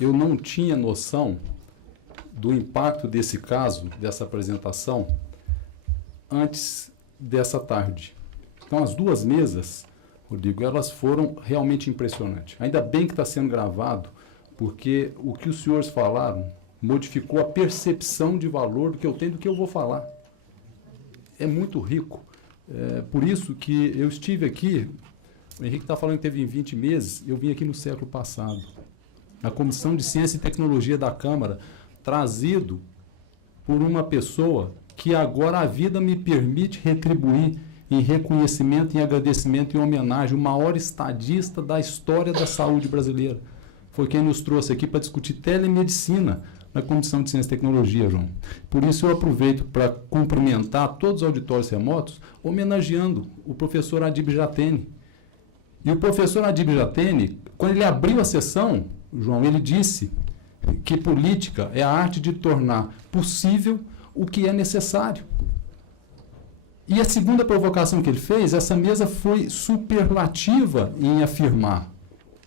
eu não tinha noção do impacto desse caso, dessa apresentação, antes dessa tarde. Então, as duas mesas, Rodrigo, elas foram realmente impressionantes. Ainda bem que está sendo gravado, porque o que os senhores falaram modificou a percepção de valor do que eu tenho, do que eu vou falar. É muito rico. Por isso que eu estive aqui, o Henrique está falando que teve em 20 meses, eu vim aqui no século passado. A Comissão de Ciência e Tecnologia da Câmara, trazido por uma pessoa que agora a vida me permite retribuir em reconhecimento, em agradecimento e homenagem, o maior estadista da história da saúde brasileira. Foi quem nos trouxe aqui para discutir telemedicina na Comissão de Ciência e Tecnologia, João. Por isso eu aproveito para cumprimentar todos os auditórios remotos, homenageando o professor Adib Jatene. E o professor Adib Jatene, quando ele abriu a sessão, João, ele disse que política é a arte de tornar possível o que é necessário. E a segunda provocação que ele fez, essa mesa foi superlativa em afirmar.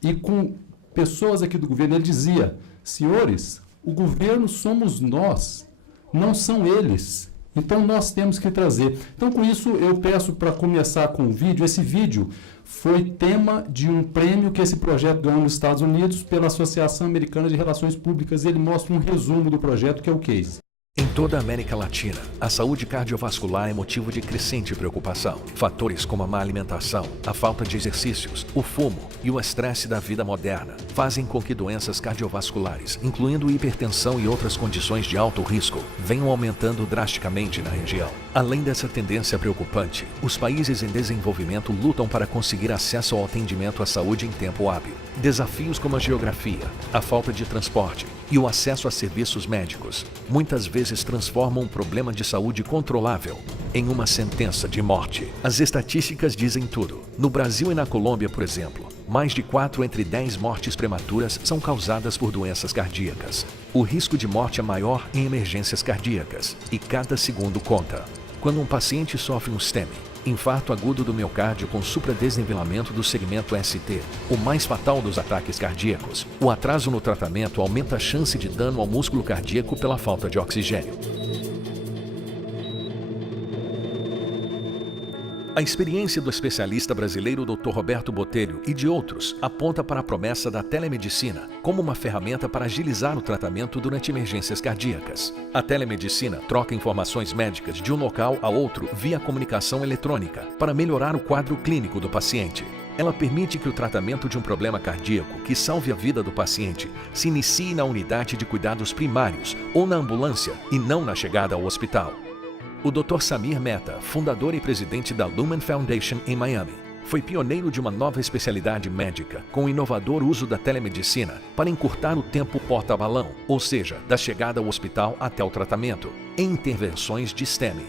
E com pessoas aqui do governo, ele dizia, senhores, o governo somos nós, não são eles. Então, nós temos que trazer. Então, com isso, eu peço para começar com o vídeo. Esse vídeo foi tema de um prêmio que esse projeto ganhou nos Estados Unidos pela Associação Americana de Relações Públicas. Ele mostra um resumo do projeto, que é o case. Em toda a América Latina, a saúde cardiovascular é motivo de crescente preocupação. Fatores como a má alimentação, a falta de exercícios, o fumo e o estresse da vida moderna fazem com que doenças cardiovasculares, incluindo hipertensão e outras condições de alto risco, venham aumentando drasticamente na região. Além dessa tendência preocupante, os países em desenvolvimento lutam para conseguir acesso ao atendimento à saúde em tempo hábil. Desafios como a geografia, a falta de transporte e o acesso a serviços médicos muitas vezes transformam um problema de saúde controlável em uma sentença de morte. As estatísticas dizem tudo. No Brasil e na Colômbia, por exemplo, mais de 4 entre 10 mortes prematuras são causadas por doenças cardíacas. O risco de morte é maior em emergências cardíacas e cada segundo conta. Quando um paciente sofre um STEMI, infarto agudo do miocárdio com supradesnivelamento do segmento ST, o mais fatal dos ataques cardíacos, o atraso no tratamento aumenta a chance de dano ao músculo cardíaco pela falta de oxigênio. A experiência do especialista brasileiro Dr. Roberto Botelho e de outros aponta para a promessa da telemedicina como uma ferramenta para agilizar o tratamento durante emergências cardíacas. A telemedicina troca informações médicas de um local a outro via comunicação eletrônica para melhorar o quadro clínico do paciente. Ela permite que o tratamento de um problema cardíaco que salve a vida do paciente se inicie na unidade de cuidados primários ou na ambulância e não na chegada ao hospital. O Dr. Samir Mehta, fundador e presidente da Lumen Foundation em Miami, foi pioneiro de uma nova especialidade médica com o inovador uso da telemedicina para encurtar o tempo porta-balão, ou seja, da chegada ao hospital até o tratamento, em intervenções de STEMI.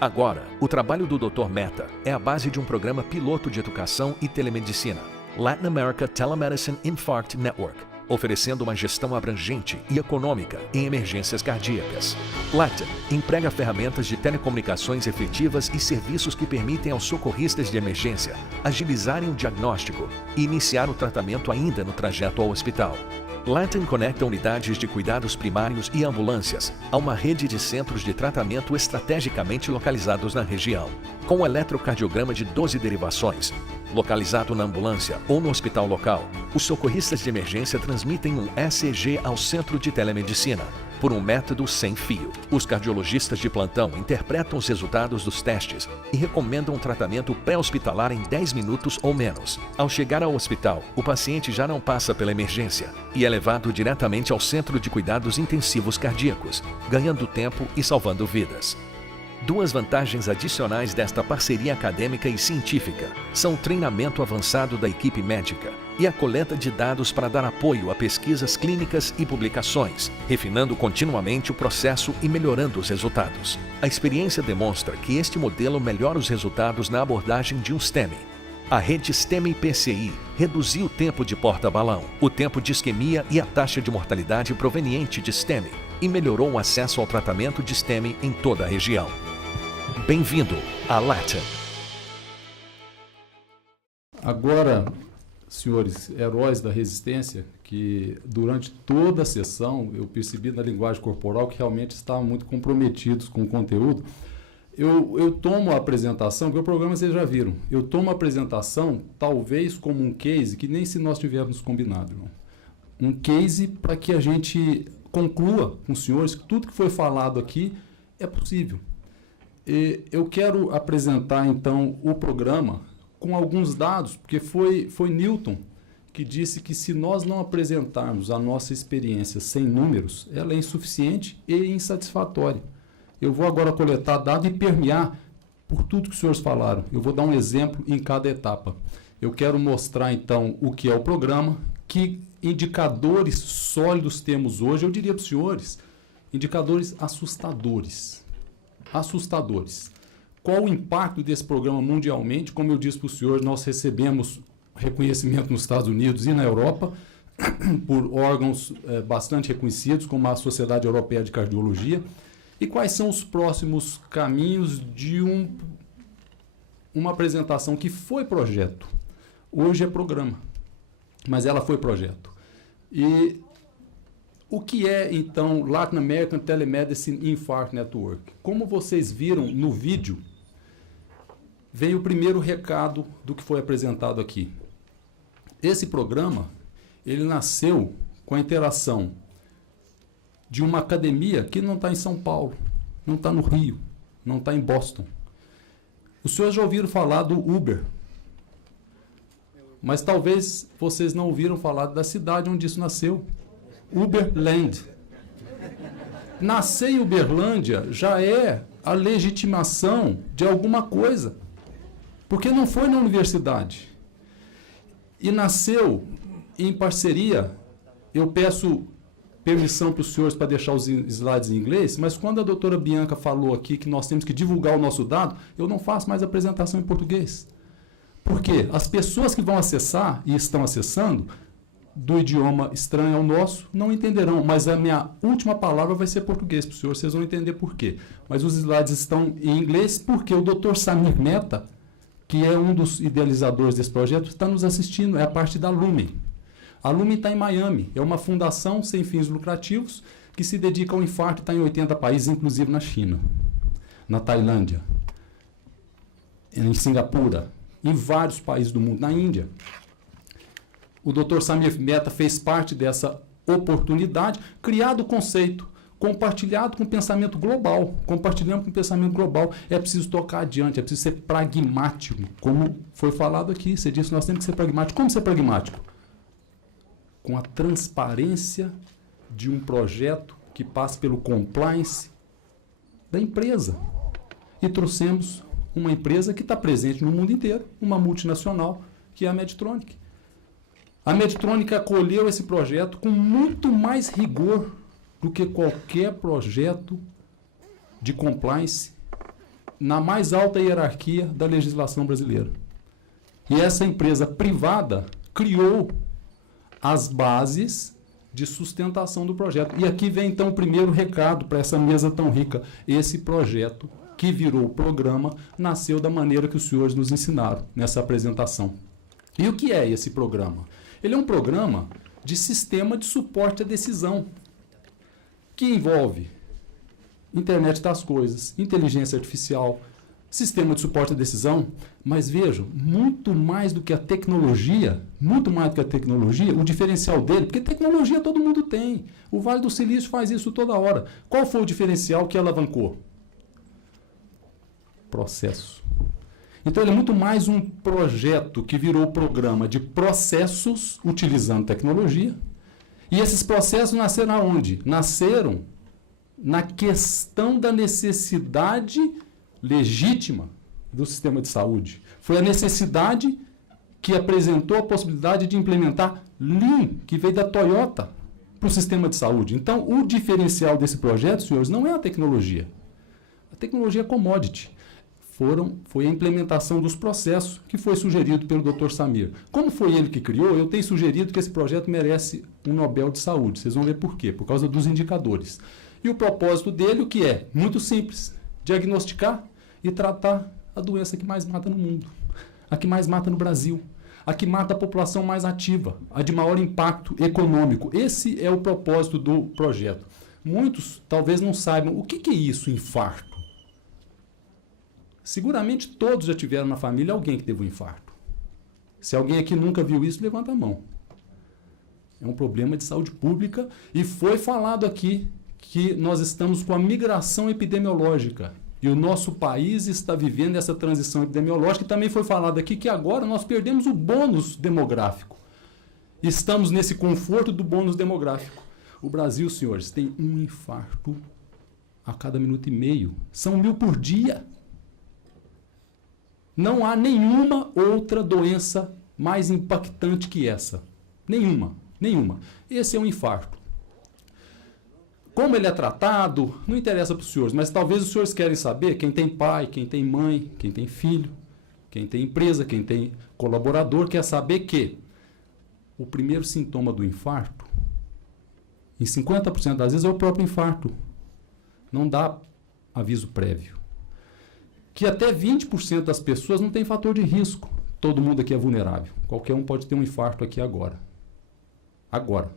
Agora, o trabalho do Dr. Mehta é a base de um programa piloto de educação e telemedicina, Latin America Telemedicine Infarct Network, oferecendo uma gestão abrangente e econômica em emergências cardíacas. LATAM emprega ferramentas de telecomunicações efetivas e serviços que permitem aos socorristas de emergência agilizarem o diagnóstico e iniciar o tratamento ainda no trajeto ao hospital. LATAM conecta unidades de cuidados primários e ambulâncias a uma rede de centros de tratamento estrategicamente localizados na região, com um eletrocardiograma de 12 derivações. Localizado na ambulância ou no hospital local, os socorristas de emergência transmitem um ECG ao centro de telemedicina, por um método sem fio. Os cardiologistas de plantão interpretam os resultados dos testes e recomendam um tratamento pré-hospitalar em 10 minutos ou menos. Ao chegar ao hospital, o paciente já não passa pela emergência e é levado diretamente ao centro de cuidados intensivos cardíacos, ganhando tempo e salvando vidas. Duas vantagens adicionais desta parceria acadêmica e científica são o treinamento avançado da equipe médica e a coleta de dados para dar apoio a pesquisas clínicas e publicações, refinando continuamente o processo e melhorando os resultados. A experiência demonstra que este modelo melhora os resultados na abordagem de um STEMI. A rede STEMI-PCI reduziu o tempo de porta-balão, o tempo de isquemia e a taxa de mortalidade proveniente de STEMI e melhorou o acesso ao tratamento de STEMI em toda a região. Bem-vindo à LATAM. Agora, senhores heróis da resistência, que durante toda a sessão eu percebi na linguagem corporal que realmente estavam muito comprometidos com o conteúdo. Eu tomo a apresentação, porque o programa vocês já viram, eu tomo a apresentação talvez como um case que nem se nós tivéssemos combinado, irmão. Um case para que a gente conclua com os senhores que tudo que foi falado aqui é possível. E eu quero apresentar, então, o programa com alguns dados, porque foi Newton que disse que se nós não apresentarmos a nossa experiência sem números, ela é insuficiente e insatisfatória. Eu vou agora coletar dados e permear por tudo que os senhores falaram. Eu vou dar um exemplo em cada etapa. Eu quero mostrar, então, o que é o programa, que indicadores sólidos temos hoje. Eu diria para os senhores, indicadores assustadores. Assustadores. Qual o impacto desse programa mundialmente? Como eu disse para os senhores, nós recebemos reconhecimento nos Estados Unidos e na Europa por órgãos bastante reconhecidos, como a Sociedade Europeia de Cardiologia. E quais são os próximos caminhos de uma apresentação que foi projeto? Hoje é programa, mas ela foi projeto. E o que é, então, Latin American Telemedicine Infarct Network? Como vocês viram no vídeo, vem o primeiro recado do que foi apresentado aqui. Esse programa, ele nasceu com a interação de uma academia que não está em São Paulo, não está no Rio, não está em Boston. Os senhores já ouviram falar do Uber, mas talvez vocês não ouviram falar da cidade onde isso nasceu, Uberland. Nascer em Uberlândia já é a legitimação de alguma coisa, porque não foi na universidade. E nasceu em parceria, eu peço permissão para os senhores para deixar os slides em inglês, mas quando a doutora Bianca falou aqui que nós temos que divulgar o nosso dado, eu não faço mais apresentação em português. Por quê? As pessoas que vão acessar e estão acessando, do idioma estranho ao nosso, não entenderão, mas a minha última palavra vai ser português para os senhores, vocês vão entender por quê. Mas os slides estão em inglês porque o Dr. Samir Mehta, que é um dos idealizadores desse projeto, está nos assistindo, é a parte da Lumen. A Lumen está em Miami, é uma fundação sem fins lucrativos que se dedica ao infarto e está em 80 países, inclusive na China, na Tailândia, em Singapura, em vários países do mundo, na Índia. O Dr. Samir Mehta fez parte dessa oportunidade, criado o conceito, compartilhado com o pensamento global. Compartilhando com o pensamento global, é preciso tocar adiante, é preciso ser pragmático, como foi falado aqui. Você disse, nós temos que ser pragmáticos. Como ser pragmático? Com a transparência de um projeto que passa pelo compliance da empresa. E trouxemos uma empresa que está presente no mundo inteiro, uma multinacional, que é a Medtronic. A Medtronic acolheu esse projeto com muito mais rigor do que qualquer projeto de compliance na mais alta hierarquia da legislação brasileira. E essa empresa privada criou as bases de sustentação do projeto. E aqui vem, então, o primeiro recado para essa mesa tão rica. Esse projeto, que virou programa, nasceu da maneira que os senhores nos ensinaram nessa apresentação. E o que é esse programa? Ele é um programa de sistema de suporte à decisão, que envolve internet das coisas, inteligência artificial, sistema de suporte à decisão, mas vejam, muito mais do que a tecnologia, o diferencial dele, porque tecnologia todo mundo tem. O Vale do Silício faz isso toda hora. Qual foi o diferencial que alavancou? Processo. Então ele é muito mais um projeto que virou programa de processos utilizando tecnologia. E esses processos nasceram aonde? Nasceram na questão da necessidade legítima do sistema de saúde. Foi a necessidade que apresentou a possibilidade de implementar Lean, que veio da Toyota, para o sistema de saúde. Então, o diferencial desse projeto, senhores, não é a tecnologia. A tecnologia é commodity. Foi a implementação dos processos que foi sugerido pelo Dr. Samir. Como foi ele que criou, eu tenho sugerido que esse projeto merece um Nobel de Saúde. Vocês vão ver por quê. Por causa dos indicadores. E o propósito dele, o que é? Muito simples. Diagnosticar e tratar a doença que mais mata no mundo. A que mais mata no Brasil. a que mata a população mais ativa, a de maior impacto econômico. Esse é o propósito do projeto. Muitos talvez não saibam o que é isso, infarto. Seguramente todos já tiveram na família alguém que teve um infarto. Se alguém aqui nunca viu isso, levanta a mão. É um problema de saúde pública e foi falado aqui que nós estamos com a migração epidemiológica e o nosso país está vivendo essa transição epidemiológica. E também foi falado aqui que agora nós perdemos o bônus demográfico. Estamos nesse conforto do bônus demográfico. O Brasil, senhores, tem um infarto a cada minuto e meio. São 1.000 por dia. Não há nenhuma outra doença mais impactante que essa. Nenhuma. Esse é um infarto. Como ele é tratado, não interessa para os senhores, mas talvez os senhores querem saber, quem tem pai, quem tem mãe, quem tem filho, quem tem empresa, quem tem colaborador, quer saber que o primeiro sintoma do infarto, em 50% das vezes, é o próprio infarto. Não dá aviso prévio. Que até 20% das pessoas não tem fator de risco. Todo mundo aqui é vulnerável. Qualquer um pode ter um infarto aqui agora. Agora.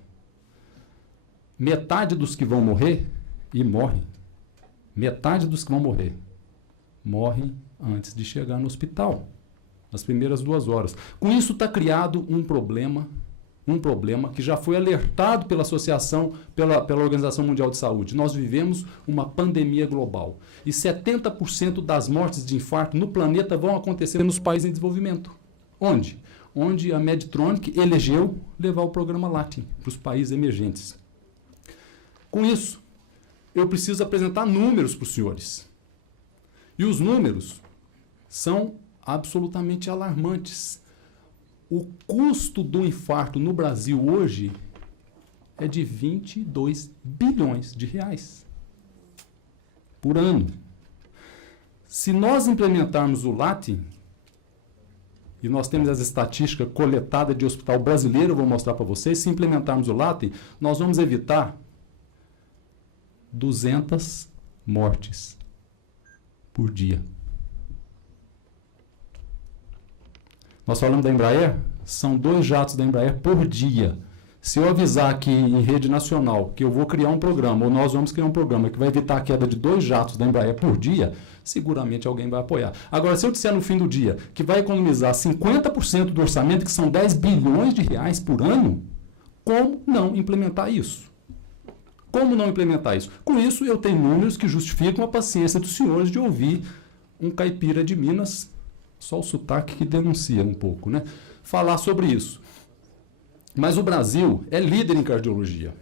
Metade dos que vão morrer, e morrem, metade dos que vão morrer, morrem antes de chegar no hospital, nas primeiras 2 horas. Com isso está criado um problema que já foi alertado pela associação, pela Organização Mundial de Saúde. Nós vivemos uma pandemia global. E 70% das mortes de infarto no planeta vão acontecer nos países em desenvolvimento. Onde? Onde a Medtronic elegeu levar o programa Latin para os países emergentes. Com isso, eu preciso apresentar números para os senhores. E os números são absolutamente alarmantes. O custo do infarto no Brasil hoje é de 22 bilhões de reais por ano. Se nós implementarmos o Latin, e nós temos as estatísticas coletadas de hospital brasileiro, eu vou mostrar para vocês, se implementarmos o Latin, nós vamos evitar 200 mortes por dia. Nós falamos da Embraer, são 2 jatos da Embraer por dia. Se eu avisar aqui em rede nacional que eu vou criar um programa, ou nós vamos criar um programa que vai evitar a queda de 2 jatos da Embraer por dia, seguramente alguém vai apoiar. Agora, se eu disser no fim do dia que vai economizar 50% do orçamento, que são 10 bilhões de reais por ano, como não implementar isso? Como não implementar isso? Com isso, eu tenho números que justificam a paciência dos senhores de ouvir um caipira de Minas, só o sotaque que denuncia um pouco, né? Falar sobre isso. Mas o Brasil é líder em cardiologia.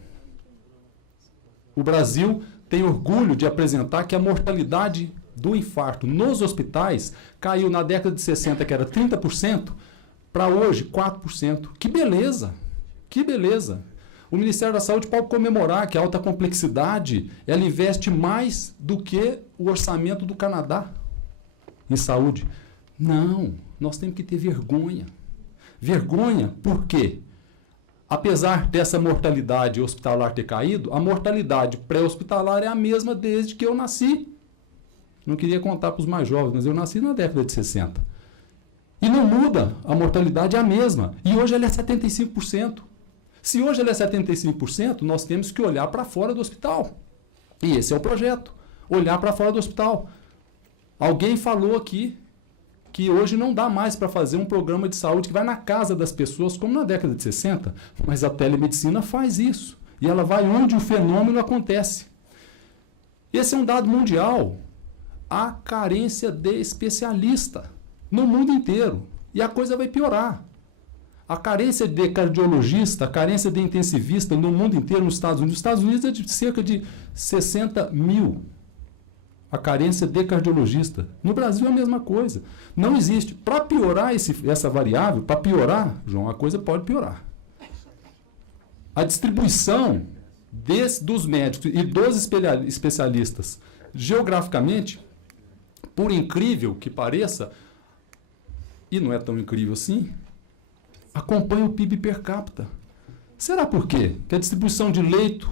O Brasil tem orgulho de apresentar que a mortalidade do infarto nos hospitais caiu na década de 60, que era 30%, para hoje 4%. Que beleza! Que beleza! O Ministério da Saúde pode comemorar que a alta complexidade ela investe mais do que o orçamento do Canadá em saúde. Não, nós temos que ter vergonha. Vergonha por quê? Apesar dessa mortalidade hospitalar ter caído, a mortalidade pré-hospitalar é a mesma desde que eu nasci. Não queria contar para os mais jovens, mas eu nasci na década de 60. E não muda, a mortalidade é a mesma. E hoje ela é 75%. Se hoje ela é 75%, nós temos que olhar para fora do hospital. E esse é o projeto, olhar para fora do hospital. Alguém falou aqui que hoje não dá mais para fazer um programa de saúde que vai na casa das pessoas, como na década de 60, mas a telemedicina faz isso. E ela vai onde o fenômeno acontece. Esse é um dado mundial. Há carência de especialista no mundo inteiro. E a coisa vai piorar. A carência de cardiologista, a carência de intensivista no mundo inteiro, nos Estados Unidos. Nos Estados Unidos é de cerca de 60 mil. A carência de cardiologista. No Brasil é a mesma coisa. Não existe. Para piorar essa variável, para piorar, João, a coisa pode piorar. A distribuição dos médicos e dos especialistas, geograficamente, por incrível que pareça, e não é tão incrível assim, acompanha o PIB per capita. Será por quê? Que a distribuição de leito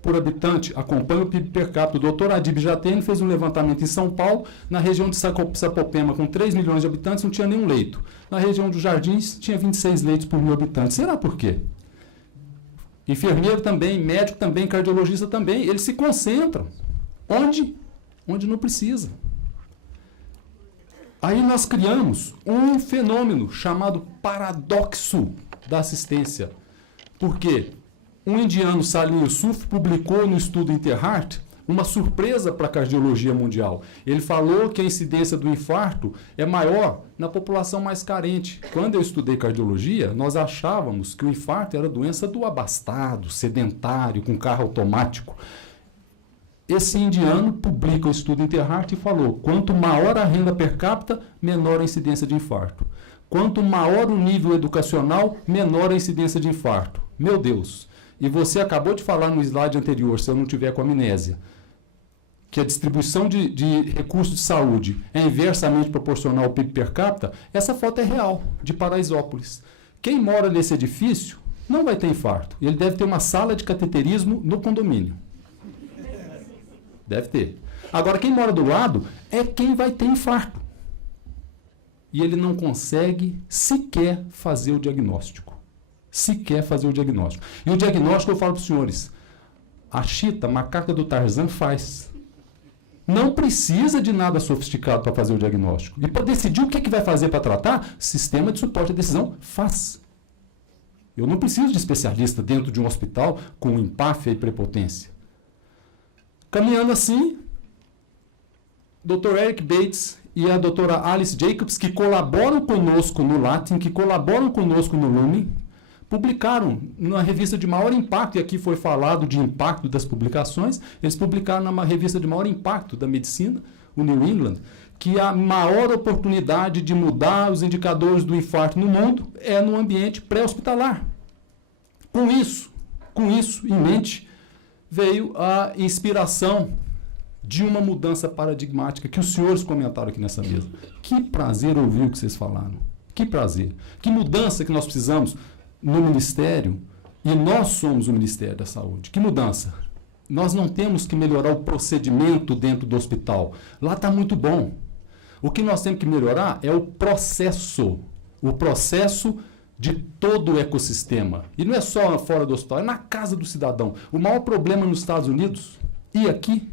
por habitante acompanha o PIB per capita. O doutor Adib Jatene fez um levantamento em São Paulo, na região de Sapopema, com 3 milhões de habitantes, não tinha nenhum leito. Na região dos Jardins, tinha 26 leitos por 1.000 habitantes. Será por quê? Enfermeiro também, médico também, cardiologista também, eles se concentram. Onde? Onde não precisa. Aí nós criamos um fenômeno chamado paradoxo da assistência. Por quê? Um indiano, Salim Yusuf, publicou no estudo Interheart uma surpresa para a cardiologia mundial. Ele falou que a incidência do infarto é maior na população mais carente. Quando eu estudei cardiologia, nós achávamos que o infarto era doença do abastado, sedentário, com carro automático. Esse indiano publica o estudo Interheart e falou: quanto maior a renda per capita, menor a incidência de infarto. Quanto maior o nível educacional, menor a incidência de infarto. Meu Deus! E você acabou de falar no slide anterior, se eu não tiver com amnésia, que a distribuição de recursos de saúde é inversamente proporcional ao PIB per capita. Essa foto é real, de Paraisópolis. Quem mora nesse edifício não vai ter infarto. Ele deve ter uma sala de cateterismo no condomínio. Deve ter. Agora, quem mora do lado é quem vai ter infarto. E ele não consegue sequer fazer o diagnóstico. Sequer fazer o diagnóstico. E o diagnóstico eu falo para os senhores, a Chita, a macaca do Tarzan, faz. Não precisa de nada sofisticado para fazer o diagnóstico. E para decidir o que vai fazer para tratar, sistema de suporte à decisão faz. Eu não preciso de especialista dentro de um hospital com empáfia e prepotência. Caminhando assim, Dr. Eric Bates e a doutora Alice Jacobs, que colaboram conosco no Latin, que colaboram conosco no Lumen, publicaram na revista de maior impacto, e aqui foi falado de impacto das publicações, eles publicaram numa revista de maior impacto da medicina, o New England, que a maior oportunidade de mudar os indicadores do infarto no mundo é no ambiente pré-hospitalar. Com isso em mente, veio a inspiração de uma mudança paradigmática que os senhores comentaram aqui nessa mesa. Que prazer ouvir o que vocês falaram. Que prazer. Que mudança que nós precisamos no Ministério, e nós somos o Ministério da Saúde. Que mudança? Nós não temos que melhorar o procedimento dentro do hospital. Lá está muito bom. O que nós temos que melhorar é o processo de todo o ecossistema. E não é só fora do hospital, é na casa do cidadão. O maior problema nos Estados Unidos e aqui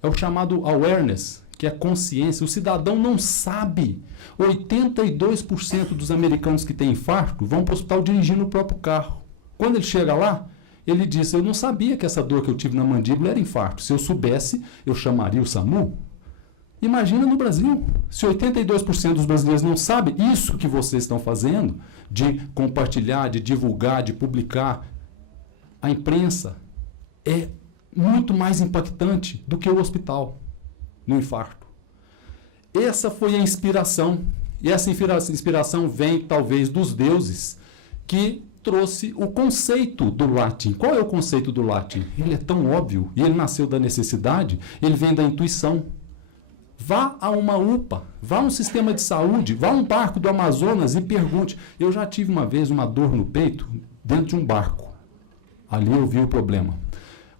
é o chamado awareness, que é consciência. O cidadão não sabe. 82% dos americanos que têm infarto vão para o hospital dirigindo o próprio carro. Quando ele chega lá, ele diz: eu não sabia que essa dor que eu tive na mandíbula era infarto. Se eu soubesse, eu chamaria o SAMU. Imagina no Brasil, se 82% dos brasileiros não sabem isso que vocês estão fazendo, de compartilhar, de divulgar, de publicar. A imprensa é muito mais impactante do que o hospital no infarto. Essa foi a inspiração. E essa inspiração vem, talvez, dos deuses, que trouxe o conceito do Latin. Qual é o conceito do Latin? Ele é tão óbvio, e ele nasceu da necessidade, ele vem da intuição. Vá a uma UPA, vá a um sistema de saúde, vá a um barco do Amazonas e pergunte. Eu já tive uma vez uma dor no peito dentro de um barco. Ali eu vi o problema.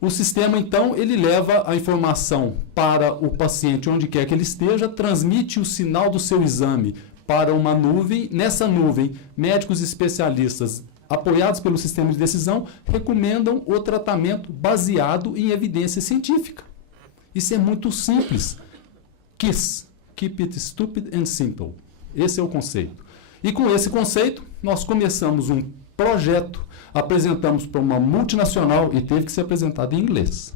O sistema, então, ele leva a informação para o paciente onde quer que ele esteja, transmite o sinal do seu exame para uma nuvem. Nessa nuvem, médicos especialistas, apoiados pelo sistema de decisão, recomendam o tratamento baseado em evidência científica. Isso é muito simples. KISS, Keep It Stupid and Simple. Esse é o conceito. E com esse conceito, nós começamos um projeto, apresentamos para uma multinacional e teve que ser apresentado em inglês.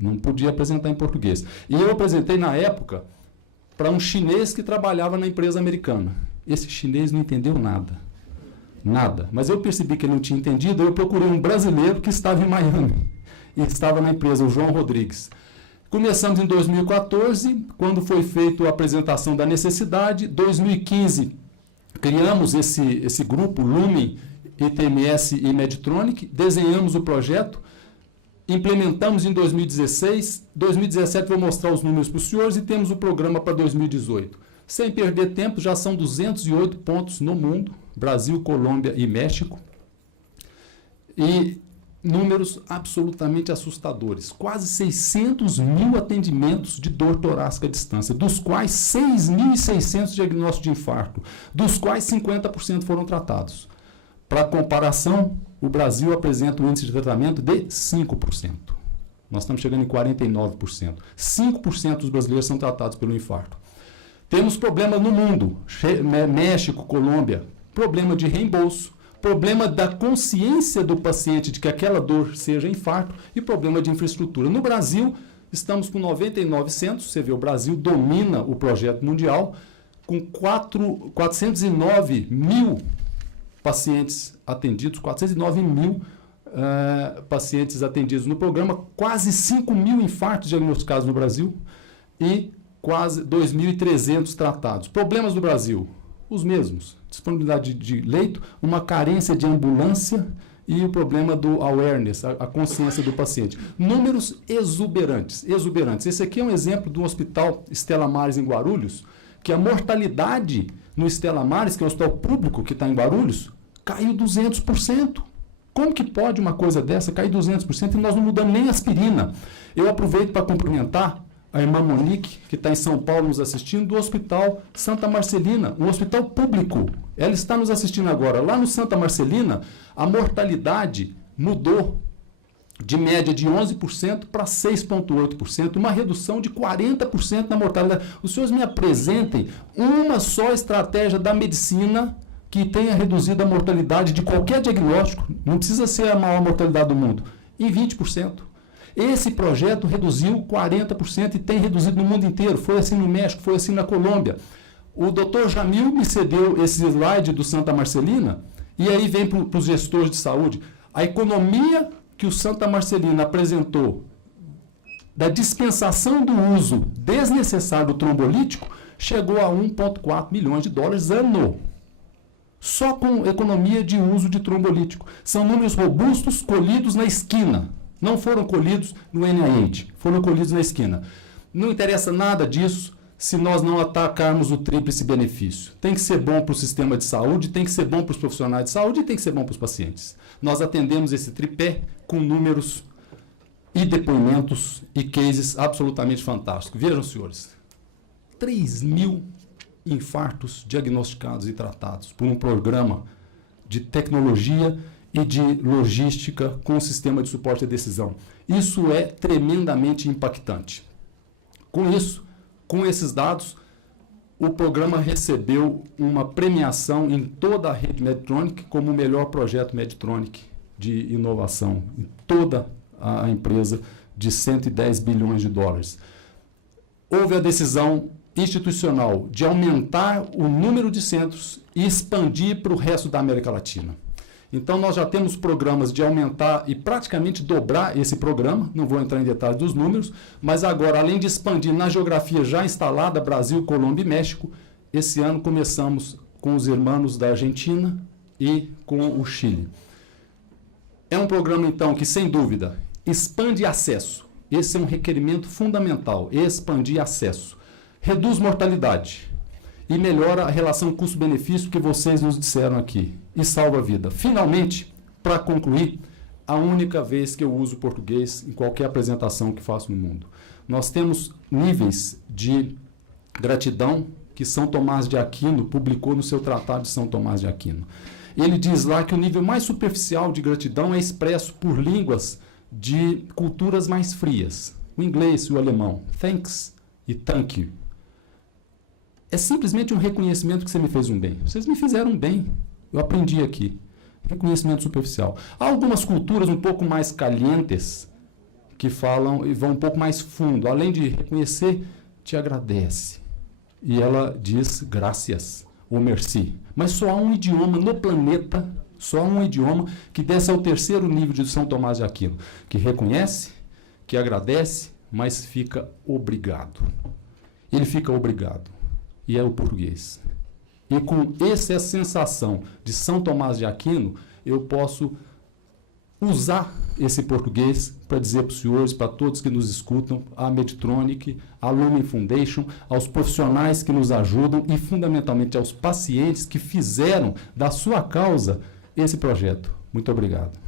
Não podia apresentar em português. E eu apresentei, na época, para um chinês que trabalhava na empresa americana. Esse chinês não entendeu nada. Nada. Mas eu percebi que ele não tinha entendido, eu procurei um brasileiro que estava em Miami. E estava na empresa, o João Rodrigues. Começamos em 2014, quando foi feita a apresentação da necessidade. 2015, criamos esse grupo, Lumen, ITMS e Medtronic, desenhamos o projeto, implementamos em 2016, 2017 vou mostrar os números para os senhores e temos o programa para 2018. Sem perder tempo, já são 208 pontos no mundo, Brasil, Colômbia e México. E números absolutamente assustadores. Quase 600 mil atendimentos de dor torácica à distância, dos quais 6.600 diagnósticos de infarto, dos quais 50% foram tratados. Para comparação, o Brasil apresenta um índice de tratamento de 5%. Nós estamos chegando em 49%. 5% dos brasileiros são tratados pelo infarto. Temos problemas no mundo, México, Colômbia, problema de reembolso, problema da consciência do paciente de que aquela dor seja infarto e problema de infraestrutura. No Brasil, estamos com 99 centros, você vê, o Brasil domina o projeto mundial, com 409 mil pacientes atendidos, 409 mil pacientes atendidos no programa, quase 5 mil infartos diagnosticados no Brasil e quase 2.300 tratados. Problemas do Brasil, os mesmos. Disponibilidade de leito, uma carência de ambulância e o problema do awareness, a consciência do paciente. Números exuberantes. Esse aqui é um exemplo do Hospital Stella Maris em Guarulhos, que a mortalidade no Stella Maris, que é um hospital público que está em Guarulhos, caiu 200%. Como que pode uma coisa dessa cair 200% e nós não mudamos nem aspirina? Eu aproveito para cumprimentar a irmã Monique, que está em São Paulo nos assistindo, do Hospital Santa Marcelina, um hospital público. Ela está nos assistindo agora. Lá no Santa Marcelina, a mortalidade mudou de média de 11% para 6,8%, uma redução de 40% na mortalidade. Os senhores me apresentem uma só estratégia da medicina que tenha reduzido a mortalidade de qualquer diagnóstico, não precisa ser a maior mortalidade do mundo, em 20%. Esse projeto reduziu 40% e tem reduzido no mundo inteiro. Foi assim no México, foi assim na Colômbia. O Dr. Jamil me cedeu esse slide do Santa Marcelina e aí vem para os gestores de saúde. A economia que o Santa Marcelina apresentou da dispensação do uso desnecessário do trombolítico chegou a 1,4 milhões de dólares ano. Só com economia de uso de trombolítico. São números robustos colhidos na esquina. Não foram colhidos no NIH, foram colhidos na esquina. Não interessa nada disso se nós não atacarmos o tríplice benefício. Tem que ser bom para o sistema de saúde, tem que ser bom para os profissionais de saúde e tem que ser bom para os pacientes. Nós atendemos esse tripé com números e depoimentos e cases absolutamente fantásticos. Vejam, senhores, 3 mil infartos diagnosticados e tratados por um programa de tecnologia e de logística com o sistema de suporte à decisão. Isso é tremendamente impactante. Com isso, com esses dados, o programa recebeu uma premiação em toda a rede Medtronic como o melhor projeto Medtronic de inovação, em toda a empresa, de 110 bilhões de dólares. Houve a decisão institucional de aumentar o número de centros e expandir para o resto da América Latina. Então, nós já temos programas de aumentar e praticamente dobrar esse programa, não vou entrar em detalhes dos números, mas agora, além de expandir na geografia já instalada, Brasil, Colômbia e México, esse ano começamos com os irmãos da Argentina e com o Chile. É um programa, então, que, sem dúvida, expande acesso. Esse é um requerimento fundamental, expandir acesso. Reduz mortalidade e melhora a relação custo-benefício que vocês nos disseram aqui. E salva a vida. Finalmente, para concluir, a única vez que eu uso português em qualquer apresentação que faço no mundo. Nós temos níveis de gratidão que São Tomás de Aquino publicou no seu Tratado de São Tomás de Aquino. Ele diz lá que o nível mais superficial de gratidão é expresso por línguas de culturas mais frias. O inglês e o alemão. Thanks e thank you. É simplesmente um reconhecimento que você me fez um bem. Vocês me fizeram um bem. Eu aprendi aqui. Reconhecimento superficial. Há algumas culturas um pouco mais calientes que falam e vão um pouco mais fundo. Além de reconhecer, te agradece. E ela diz gracias ou merci. Mas só há um idioma no planeta, só há um idioma que desce ao terceiro nível de São Tomás de Aquino, que reconhece, que agradece, mas fica obrigado. Ele fica obrigado. E é o português. E com essa sensação de São Tomás de Aquino, eu posso usar esse português para dizer para os senhores, para todos que nos escutam, à Medtronic, à Lumen Foundation, aos profissionais que nos ajudam e, fundamentalmente, aos pacientes que fizeram da sua causa esse projeto. Muito obrigado.